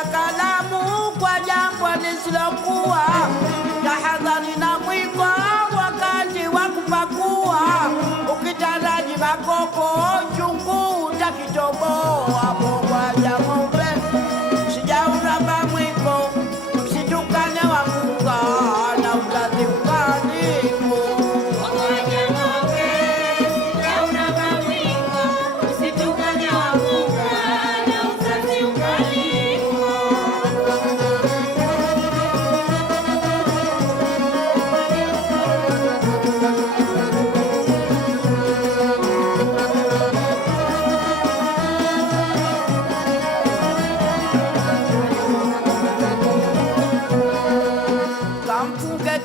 kushika kalamu kwa jambo lisilokuwa. Tahadhari na mwiko wakati wa kupakua, ukitaraji makopo chungu utakitoboa. Mogwaja ng'ombe sijauramba mwiko, msitukane wakunga na uzazi ukalimu.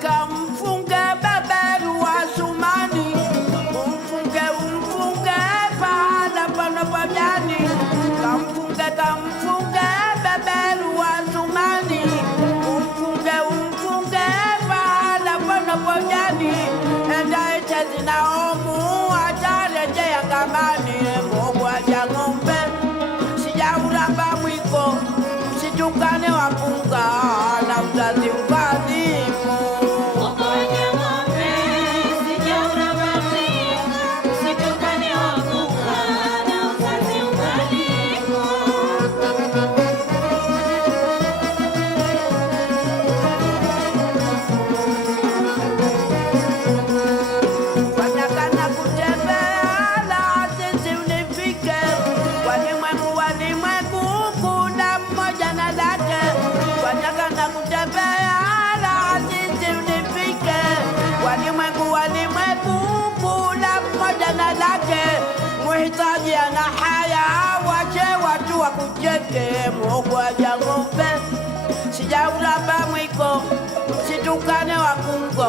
Kamfunge beberu wa Sumani, umfunge pahala panapo jani. Kamfunge beberu wa Sumani, umfunge pahala panapo jani. Enda ete zinaomu atarejea ngamani. Mogwaja ng'ombe sijauramba mwiko, msitukane wakunga na uzazi ukalimu. Muhitaji ana haya, wache watu wakucheke. Mogwaja ng'ombe sijauramba mwiko, situkane wakunga